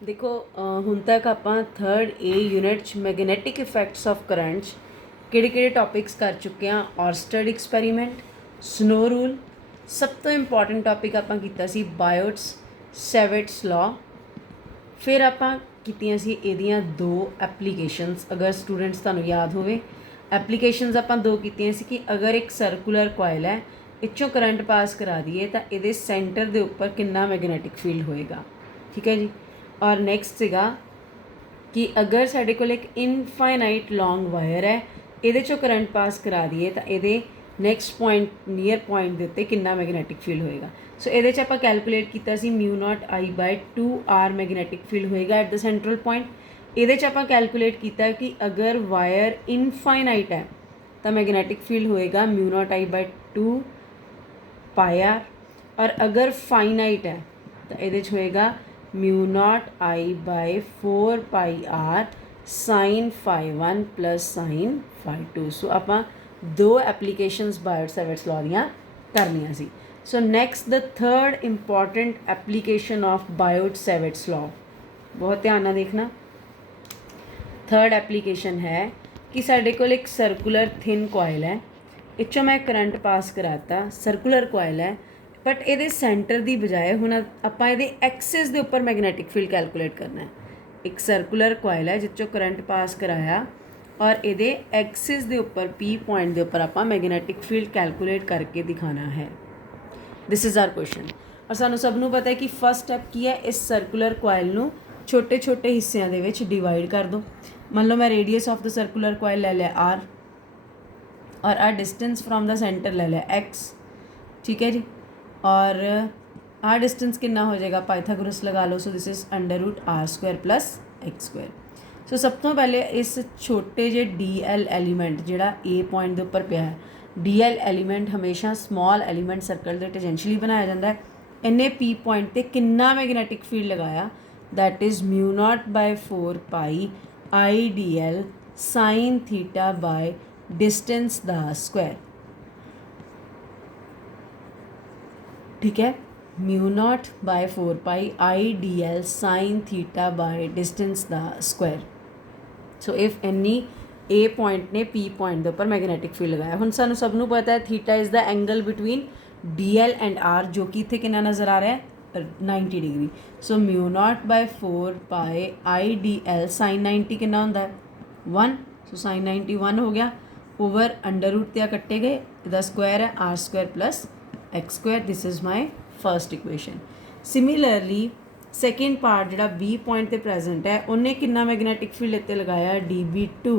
देखो ਹੁਣ तक ਆਪਾਂ 3rd A यूनिट च मैगनैटिक इफैक्ट्स ऑफ करंट्स ਕਿਹੜੇ टॉपिक्स कर चुके हैं। ऑर्स्टेड एक्सपैरीमेंट, स्नो रूल, सब तो इंपॉर्टेंट टॉपिक ਆਪਾਂ ਕੀਤਾ ਸੀ बायोट्स सैविट्स लॉ। फिर ਆਪਾਂ ਕੀਤੀਆਂ ਸੀ ਇਹਦੀਆਂ ਦੋ ਐਪਲੀਕੇਸ਼ਨਸ। अगर स्टूडेंट्स ਤੁਹਾਨੂੰ याद ਹੋਵੇ ਐਪਲੀਕੇਸ਼ਨਸ ਆਪਾਂ ਦੋ ਕੀਤੀਆਂ ਸੀ कि अगर एक सर्कुलर कॉइल है इचों करंट पास करा दीए तो ये सेंटर के उपर कितना मैगनैटिक फील्ड होएगा। ठीक है जी। और नैक्सट सीगा कि अगर साढ़े को एक इनफाइनाइट लॉन्ग वायर है ये चो करंट पास करा दिए तो ये नैक्सट पॉइंट नीयर पॉइंट के उत्ते कितना मैगनैटिक फील्ड होएगा। सो ये आप कैलकुलेट किया mu naught I bye 2r magnetic field होएगा एट द सेंट्रल पॉइंट। ये आप कैलकुलेट किया कि अगर वायर इनफाइनाइट है तो मैगनैटिक फील्ड होएगा mu naught I by 2 pi r. और अगर फाइनाइट है तो ये होएगा mu naught I by 4 pi r sine phi 1 plus sine phi 2। So आप दो एप्लीकेशनस बायोट सैविट्स लॉ दियाँ करनियाँ सी। So next the third important application of Biot Savart's law, बहुत ध्यान ना देखना। थर्ड एप्लीकेशन है कि साढ़े को एक सर्कुलर थिन कॉइल है, इचों मैं करंट पास कराता, सर्कुलर कॉइल है बट ये सेंटर की बजाय हुण आपां इहदे एक्सिस के उपर मैगनैटिक फील्ड कैलकुलेट करना है। एक सर्कुलर कॉइल है जिसों करंट पास कराया और ये एक्सिस के उपर पी पॉइंट के उपर आपां मैगनैटिक फील्ड कैलकुलेट करके दिखाना है। This is our question. और सानू सबनों पता है कि फर्स्ट स्टैप की है, इस सर्कुलर कॉइल नूं छोटे छोटे हिस्सों के विच डिवाइड कर दो। मान लो मैं radius of the circular coil ले लिया आर और आ डिस्टेंस फ्रॉम द सेंटर ले लिया एक्स। ठीक है जी। और आ डिस्टेंस कितना हो जाएगा, पाइथागोरस लगा लो। So this is √r² plus x²। सो सब तो पहले इस छोटे जे DL एलीमेंट जोड़ा A पॉइंट के उपर पिया है, DL एलीमेंट हमेशा स्मॉल एलीमेंट सर्कल के टेजेंशियली बनाया जाता है। इन्हें P पॉइंट पर कितना मैगनैटिक फील्ड लगाया, that is mu naught by 4 pi IDL sine theta by distance दा स्क्वायर। ठीक है, mu naught by 4 pi IDL sine theta by distance दा square. So if any A point ने P point के उपर magnetic field लगाया। हुण सानू सबनों पता है theta is the angle between DL and R, जो कि इत्थे कितना नज़र आ रहा है 90 degree. So mu naught by 4 pi IDL sine 90 कितना होंदा है 1। सो साइन 90 1 हो गया ओवर √ ते कट्टे गए, इसका स्क्वायर है r² plus x²। This is my first equation. Similarly second part जोड़ा B पॉइंट पर प्रेजेंट है उन्हें कितना मैगनैटिक फील्ड इत्ते लगाया dB2,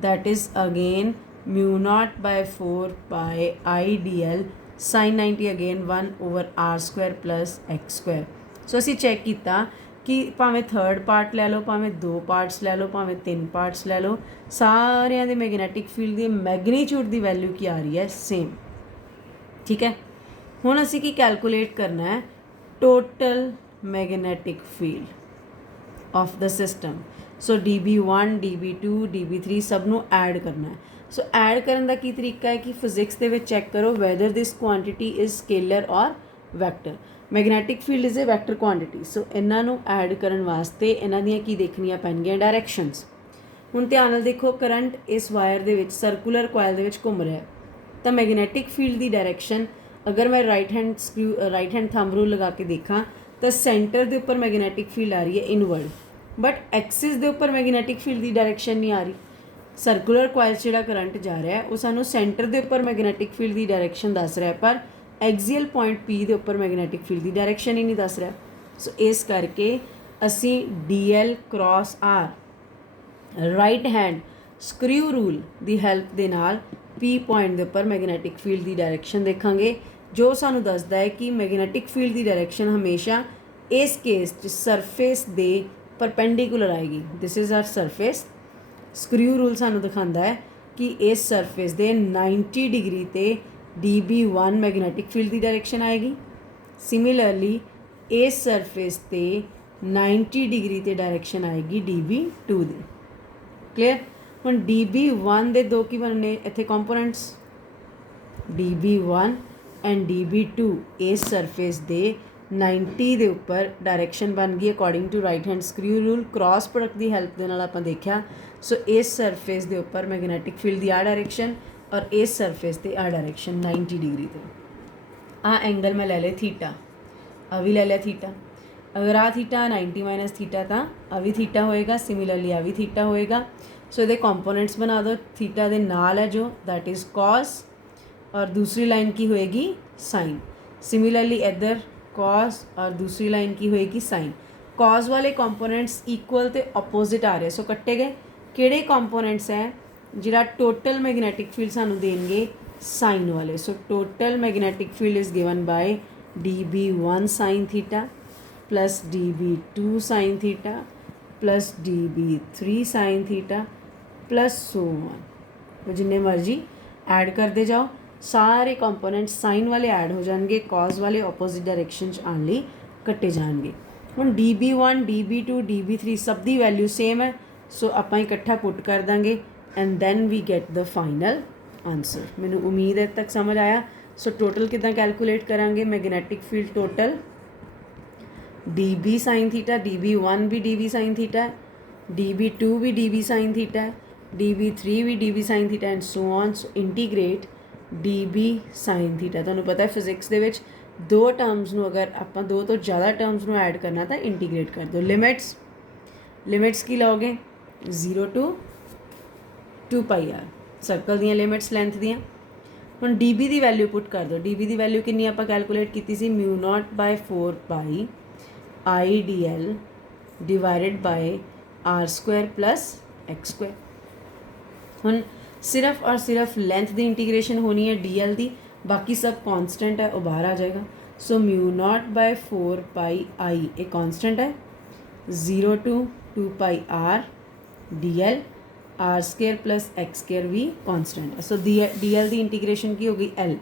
that is again mu naught by 4 pi IDL sine 90 again 1 over r² plus x²। So असी check किया कि भावें थर्ड पार्ट लै लो, भावें 2 पार्ट्स लै लो, भावें 3 पार्ट्स लै लो, सारिਆਂ ਦੇ मैगनैटिक फील्ड की मैगनीट्यूड की वैल्यू की आ रही है सेम। ठीक है, हुण असी की कैलकुलेट करना है total magnetic field of the system. So dB1 dB2 dB3 सबनों ऐड करना है। सो ऐड करने का की तरीका है कि फिजिक्स के चैक करो whether this quantity is scalar और vector. Magnetic field is a vector quantity. So इन्हों ऐड करने वास्ते इन्हों दी की देखनियां पैणगियां डायरैक्शनस। हुण ध्यान नाल देखो करंट इस वायर दे विच सर्कुलर कॉइल दे विच घूम रहा है तो मैगनैटिक फील्ड की डायरैक्शन अगर मैं राइट हैंड थंब रूल लगा के देखा तो सेंटर के उपर मैगनैटिक फील्ड आ रही है इनवर्ड, बट एक्सिस के उपर मैगनैटिक फील्ड की डायरैक्शन नहीं आ रही। सर्कुलर कॉइल जो करंट जा रहा है वो सानू सेंटर के उपर मैगनैटिक फील्ड की डायरैक्शन दस रहा है, पर एक्सियल पॉइंट P के उपर मैगनैटिक फील्ड की डायरैक्शन ही नहीं दस रहा। सो इस करके असी DL cross R right hand screw rule की हैल्प के नाल P पॉइंट के उपर मैगनैटिक फील्ड की डायरैक्शन देखांगे, जो सानू दसदा है कि मैगनैटिक फील्ड की डायरैक्शन हमेशा इस केस सरफेस दे परपेंडिकुलर आएगी। This is our surface. Screw rule सानू दिखाता है कि इस सरफेस दे 90 डिग्री ते dB1 मैगनैटिक फील्ड की डायरैक्शन आएगी। सिमिलरली इस सरफेस ते 90 डिग्री ते डायरैक्शन आएगी dB2 दी। क्लियर। हुण dB1 दे दो की बनने इत्थे कंपोनेंट्स dB1 एंड dB2 इस सरफेस दे 90 ਦੇ ਉੱਪਰ ਡਾਇਰੈਕਸ਼ਨ ਬਣ ਗਈ according to right hand screw rule. Cross product ਦੀ ਹੈਲਪ ਦੇ ਨਾਲ ਆਪਾਂ ਦੇਖਿਆ। ਸੋ ਇਸ ਸਰਫੇਸ ਦੇ ਉੱਪਰ ਮੈਗਨੈਟਿਕ ਫੀਲਡ ਦੀ ਆ ਡਾਇਰੈਕਸ਼ਨ ਔਰ ਇਸ ਸਰਫੇਸ ਤੇ ਆ ਡਾਇਰੈਕਸ਼ਨ 90 ਡਿਗਰੀ ਤੇ। ਆ ਐਂਗਲ ਮੈਂ ਲੈ ਲਿਆ ਥੀਟਾ, ਆ ਵੀ ਲੈ ਲਿਆ ਥੀਟਾ। ਅਗਰ ਆ ਥੀਟਾ 90 ਮਾਈਨਸ ਥੀਟਾ ਤਾਂ ਆ ਵੀ ਥੀਟਾ ਹੋਏਗਾ, ਸਿਮਿਲਰਲੀ ਆ ਵੀ ਥੀਟਾ ਹੋਏਗਾ। ਸੋ ਇਹਦੇ ਕੰਪੋਨੈਂਟਸ ਬਣਾ ਦਿਓ। ਥੀਟਾ ਦੇ ਨਾਲ ਹੈ ਜੋ दैट इज़ कॉस और दूसरी लाइन की होएगी साइन। सिमिलरली इधर कॉस और दूसरी लाइन की होएगी साइन। कॉस वाले कंपोनेंट्स इक्वल तो अपोजिट आ रहे, सो कट्टे गए। किहड़े कंपोनेंट्स है जिहड़ा टोटल मैगनैटिक फील्ड सानू देंगे साइन वाले। So total magnetic field is given by dB1 sine theta plus dB2 sine theta plus dB3 sine theta plus so on. जिन्ने मर्जी ऐड करते जाओ, सारे कंपोनेंट्स साइन वाले ऐड हो जाएंगे, कॉज वाले ऑपोजिट डायरेक्शन आने लिए कट्टे जाएंगे। हुण dB1 dB2 dB3 सब दी वैल्यू सेम है, सो आपां इकट्ठा पुट कर देंगे and then we get the final answer. मैनूं उम्मीद है तक समझ आया। सो टोटल कितना कैलकुलेट करांगे? Magnetic field total dB sine theta, dB1 भी dB साइन थीटा है, dB2 भी dB साइन थीटा है, dB3 भी dB sine theta and so on. So integrate dB sine theta. तुहानूं पता है फिजिक्स दे विच दो टर्म्स नूं अगर आपां दो तो ज़्यादा टर्म्स नूं ऐड करना तो इंटीग्रेट कर दो। लिमिट्स की लओगे 0 to 2πr, सर्कल दियां लिमिट्स लेंथ दियां। हुण dB की वैल्यू पुट कर दो। dB की वैल्यू कितनी आपां कैलकुलेट की सी? μ0/4π IDL divided by r² plus x²। हुण सिर्फ और सिर्फ लेंथ की इंटीग्रेशन होनी है DL की, बाकी सब कांस्टेंट है, वो बाहर आ जाएगा। सो μ0/4π I एक कांस्टेंट है, 0 to 2πr DL r² plus x² भी कांस्टेंट है। सो DL की इंटीग्रेशन की होगी L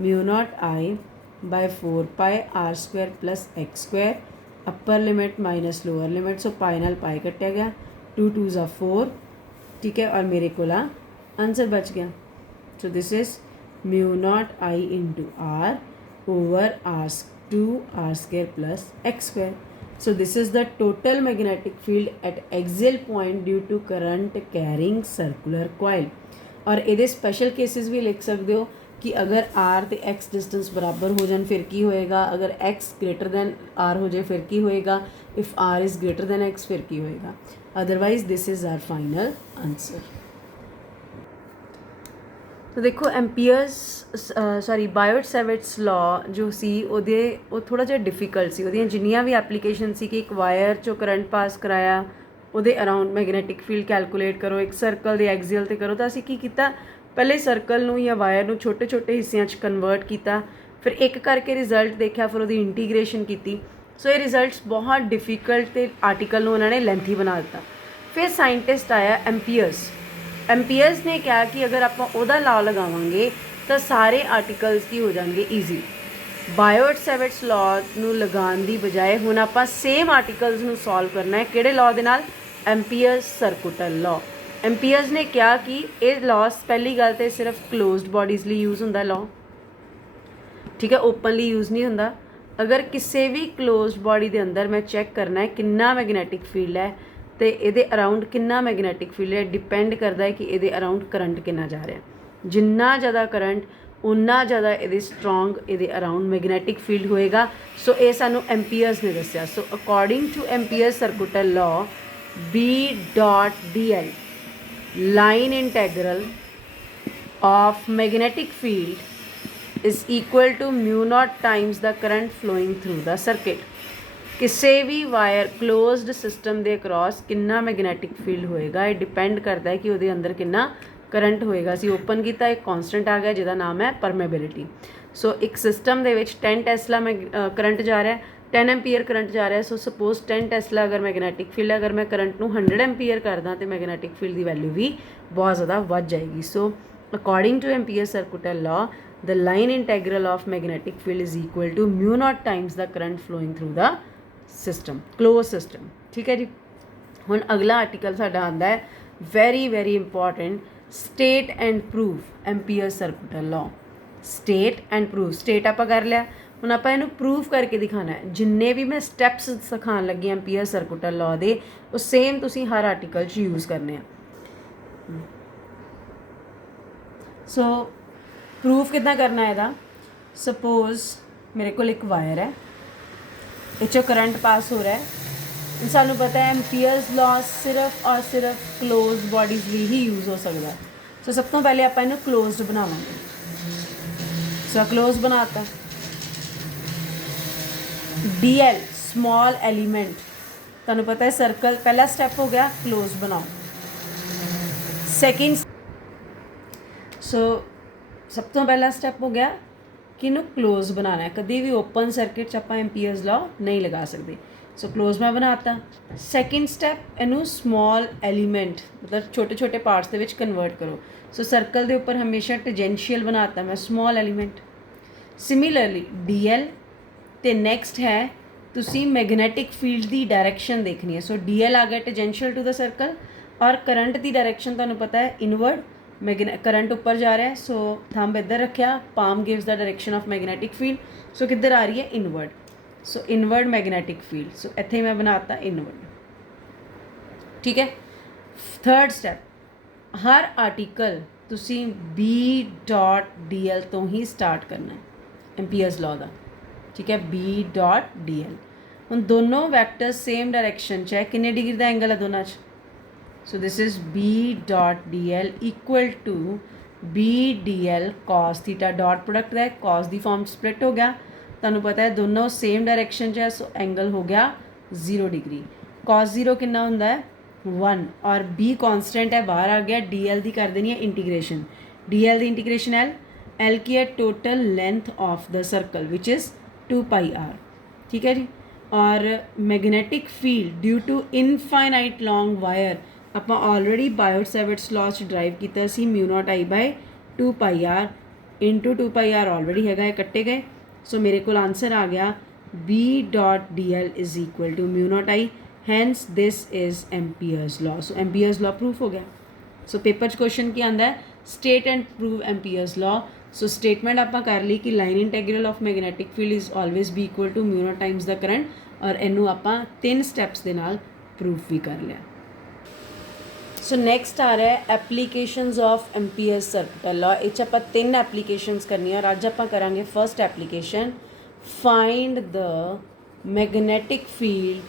μ0I/4π r² plus x² upper limit minus lower limit. So pi नाल पाई कट्टिया गया, 2 2s 4, ठीक है, और मेरे को आंसर बच गया। So this is μ0I into r over r² plus x²। So this is the total magnetic field at axial point due to current carrying circular coil. और ये स्पैशल केसिस भी लिख सकते हो कि अगर r तो x डिस्टेंस बराबर हो जाए फिर की होएगा, अगर x ग्रेटर दैन r हो जाए फिर की होएगा, if r is greater than x फिर की होएगा। Otherwise this is our final answer. तो देखो बायोट सैविट्स लॉ जो सी ਉਹਦੇ ਉਹ ਥੋੜਾ ਜਿਹਾ ਡਿਫਿਕਲਟ ਸੀ। ਉਹਦੀਆਂ ਜਿੰਨੀਆਂ ਵੀ ਐਪਲੀਕੇਸ਼ਨ ਸੀ ਕਿ ਇੱਕ ਵਾਇਰ ਚੋਂ ਕਰੰਟ ਪਾਸ ਕਰਾਇਆ, ਉਹਦੇ ਅਰਾਊਂਡ ਮੈਗਨੈਟਿਕ ਫੀਲਡ ਕੈਲਕੂਲੇਟ ਕਰੋ, ਇੱਕ ਸਰਕਲ ਦੇ ਐਕਸੀਅਲ ਤੇ ਕਰੋ। ਤਾਂ ਅਸੀਂ ਕੀ ਕੀਤਾ, ਪਹਿਲੇ ਸਰਕਲ ਨੂੰ ਜਾਂ ਵਾਇਰ ਨੂੰ ਛੋਟੇ ਛੋਟੇ ਹਿੱਸਿਆਂ 'ਚ ਕਨਵਰਟ ਕੀਤਾ, ਫਿਰ ਇੱਕ ਕਰਕੇ ਰਿਜ਼ਲਟ ਦੇਖਿਆ, ਫਿਰ ਉਹਦੀ ਇੰਟੀਗ੍ਰੇਸ਼ਨ ਕੀਤੀ। ਸੋ ਇਹ ਰਿਜ਼ਲਟਸ ਬਹੁਤ ਡਿਫਿਕਲਟ ਤੇ ਆਰਟੀਕਲ ਨੂੰ ਉਹਨਾਂ ਨੇ ਲੈਂਥੀ ਬਣਾ ਦਿੱਤਾ। ਫਿਰ ਸਾਇੰਟਿਸਟ ਆਇਆ एम्पीयर्स ने कहा कि अगर आप ओदा लॉ लगावांगे तो सारे आर्टिकल्स की हो जाएंगे ईजी। बायोट सैविट्स लॉ नूं लगाउण दी बजाय हुण आपां सेम आर्टिकल्स नूं सॉल्व करना है। किहड़े लॉ दे नाल? Ampere's circuital law. एम्पीयर्स ने कहा कि ये लॉ पहली गल तो सिर्फ क्लोज्ड बॉडीज़ लिए यूज़ हुंदा लॉ, ठीक है, ओपनली यूज़ नहीं हुंदा। अगर किसी भी क्लोज्ड बॉडी के अंदर मैं चैक करना है कितना मैगनैटिक फील्ड है तो ये अराउंड कितना मैगनैटिक फील्ड है, डिपेंड करता है कि ये अराउंड करंट कितना जा रहा है। जिन्ना ज़्यादा करंट उन्ना ज़्यादा ये स्ट्रोंग ये अराउंड मैगनैटिक फील्ड होएगा। सो ये सानू एम्पीयर्स ने दस्या। So according to Ampere's circuital law B.dl line integral of magnetic field is equal to μ0 times the current flowing through the circuit. किसी भी वायर क्लोज्ड सिस्टम के अक्रॉस कितना मैगनैटिक फील्ड होएगा, ये डिपेंड करता है कि वो अंदर कितना करंट होएगा। असीं ओपन किया, एक कॉन्सटेंट आ गया जिसका नाम है परमेबिलिटी। सो एक सिस्टम के 10 टेस्ला करंट जा रहा है, 10 एम्पीयर करंट जा रहा है। सो सपोज 10 टेस्ला अगर मैगनैटिक फील्ड है, अगर मैं करंट नूं 100 एम्पीयर करदा तो मैगनैटिक फील्ड की वैल्यू भी बहुत ज़्यादा बढ़ जाएगी। So according to Ampere circuital law the line integral of magnetic field is equal to μ0 times the current flowing through the system, close system, ठीक है जी। हुण अगला आर्टिकल साडा आंदा है very very important, state and proof Ampere circuital law. State and proof, state आपां कर लिया, ਹੁਣ ਆਪਾਂ ਇਹਨੂੰ ਪ੍ਰੂਵ ਕਰਕੇ ਦਿਖਾਣਾ ਹੈ। ਜਿੰਨੇ ਵੀ ਮੈਂ ਸਟੈਪਸ ਸਿਖਾਉਣ ਲੱਗੀ ਐਂਪੀਅਰ ਸਰਕੂਟਲ ਲਾਅ ਦੇ ਉਹ ਸੇਮ ਤੁਸੀਂ ਹਰ ਆਰਟੀਕਲ 'ਚ ਯੂਜ਼ ਕਰਨੇ ਆ। ਸੋ ਪ੍ਰੂਫ ਕਿੱਦਾਂ ਕਰਨਾ ਇਹਦਾ? ਸਪੋਜ਼ ਮੇਰੇ ਕੋਲ ਇੱਕ ਵਾयर है, ਇਹ 'ਚੋਂ करंट पास हो रहा है। ਸਾਨੂੰ ਪਤਾ ਹੈ एम्पीयर्स लॉ सिर्फ और सिर्फ क्लोज बॉडीज़ ਲਈ ਹੀ यूज़ हो सकता है। सो सब तो पहले ਆਪਾਂ ਇਹਨੂੰ क्लोज्ड ਬਣਾਵਾਂਗੇ। सो क्लोज बनाता DL स्मॉल एलिमेंट, ਤੁਹਾਨੂੰ पता है सर्कल पहला स्टेप हो गया क्लोज बनाओ। सैकेंड सो सब तो पहला स्टेप हो गया कि इनू क्लोज बनाना है। कभी भी ओपन सर्किट च आपां एम्पीयर्स लॉ नहीं लगा सकते। सो क्लोज मैं बनाता। सैकेंड स्टेप इनू स्मॉल एलीमेंट मतलब छोटे छोटे पार्ट्स के विच कन्वर्ट करो। सो सर्कल के उपर हमेशा टेजेंशियल बनाता मैं स्मॉल एलीमेंट। सिमिलरली DL ते नैक्सट है तुसी मैगनैटिक फील्ड की डायरैक्शन देखनी है। सो DL आ गया टेजेंशियल टू द सर्कल और करंट की डायरैक्शन तुहानूं पता है इनवर्ड, करंट ऊपर जा रहा है। सो थंब इधर रखा, palm gives the direction of magnetic field. So किधर आ रही है? Inward. So inward magnetic field. So इत्थे मैं बनाता इनवर्ड, ठीक है। थर्ड स्टैप, हर आर्टिकल तुसी B.DL तो ही स्टार्ट करना है एम्पीयर्स लॉ का, ठीक है। B.DL हुण दोनों वैक्टर्स सेम डायरैक्शन च है। किन्ने डिग्री का एंगल है दोनों च? So this is B.DL equal to B.DL cos theta. Dot product है, cos की फॉर्म स्प्लिट हो गया। तुहानूं पता है दोनों सेम डायरैक्शन च है। सो एंगल हो गया 0 डिग्री। cos 0 कितना हुंदा है? 1 और B कॉन्स्टेंट है, बाहर आ गया। DL की कर देनी है इंटीग्रेशन। DL की इंटीग्रेशन L की है total length of the circle which is 2πr, ठीक है जी। और magnetic field due to infinite long wire आप ऑलरेडी बायोट-सैवर्ट्स लॉ ड्राइव किया सी μ0I/2πr इंटू 2πr ऑलरेडी है, कट्टे गए। सो मेरे को आंसर आ गया B.DL is equal to μ0I, hence this is Ampere's law. So Ampere's law proof हो गया। सो पेपर क्वेश्चन की आंदा है state and prove Ampere's law. So statement आप कर ली कि line integral of magnetic field is always B equal to μ0 times the current, और इनू आप 3 स्टैप्स के नाल प्रूफ भी कर लिया। सो नैक्सट आ रहा है applications of Ampere's circular law. इस आप 3 एप्लीकेशनस करनी है और अज आप करांगे first application, find the magnetic field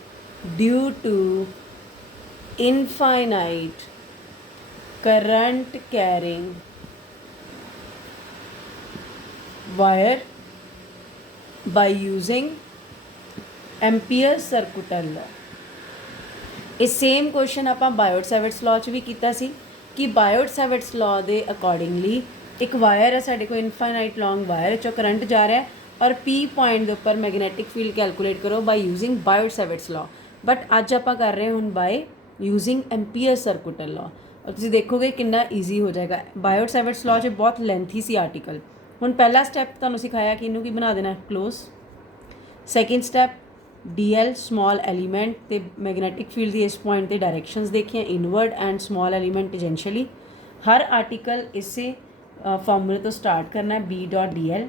due to infinite current carrying wire by using Ampere's circular law. ये सेम क्वेश्चन आप बायोट-सैवर्ट्स लॉ च भी किया सी कि बायोट-सैवर्ट्स लॉ के अकॉर्डिंगली एक वायर है साढ़े को इनफाइनाइट लॉन्ग वायर चो करंट जा रहा है और P पॉइंट के उपर मैगनैटिक फील्ड कैलकुलेट करो by using Biot Savart's law. But अज आप कर रहे हैं हूँ bye using Ampere's circular law, और तुम देखोगे कितना ईजी हो जाएगा। बायोट-सैवर्ट्स लॉ च बहुत लेंथी सी आर्टिकल। हुण पहला स्टैप तुहानूं सिखाया कि इनू की बना देना close. Second step DL small element ते मैगनैटिक फील्ड की इस पॉइंट के डायरैक्शंस देखिए inward and small element tangentially. हर आर्टिकल इसे फॉर्मूले तो स्टार्ट करना है B.DL।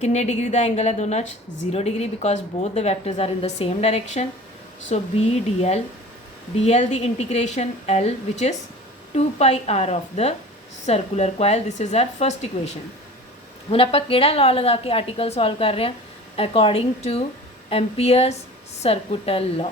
किन्ने डिग्री का एंगल है दोनों 0 degree because both the vectors are in the same direction. So B.DL, DL की integration L which is 2πr of the circular coil. This is our first equation. हुण आपां किहड़ा law लगा के article solve कर रहे हैं? According to Ampere's circular law,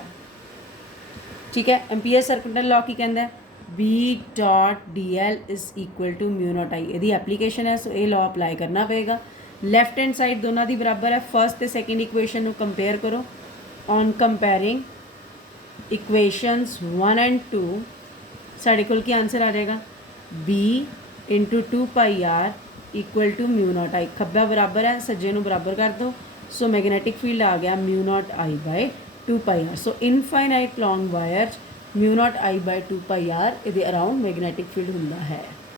ठीक है। एम्पीयर्स सर्कुलर लॉ की कहता है B.DL is equal to μ0I। यदि एप्लीकेशन है सो ये लॉ अप्लाई करना पेगा। लैफ्ट हैंड साइड दोनों की बराबर है। फर्स्ट तो सैकेंड इक्वेशन को कंपेयर करो। ऑन कंपेयरिंग इक्वेशनस 1 एंड 2 साढ़े कोल की आंसर आ जाएगा B into 2πr equal to μ0I। खब्बा बराबर है, सज्जे नूं बराबर कर दो। सो मैगनैटिक फील्ड आ गया μ0I/2πr। सो इनफाइनाइट लॉन्ग वायर μ0I/2πr ये अराउंड मैगनैटिक फील्ड हुंदा है।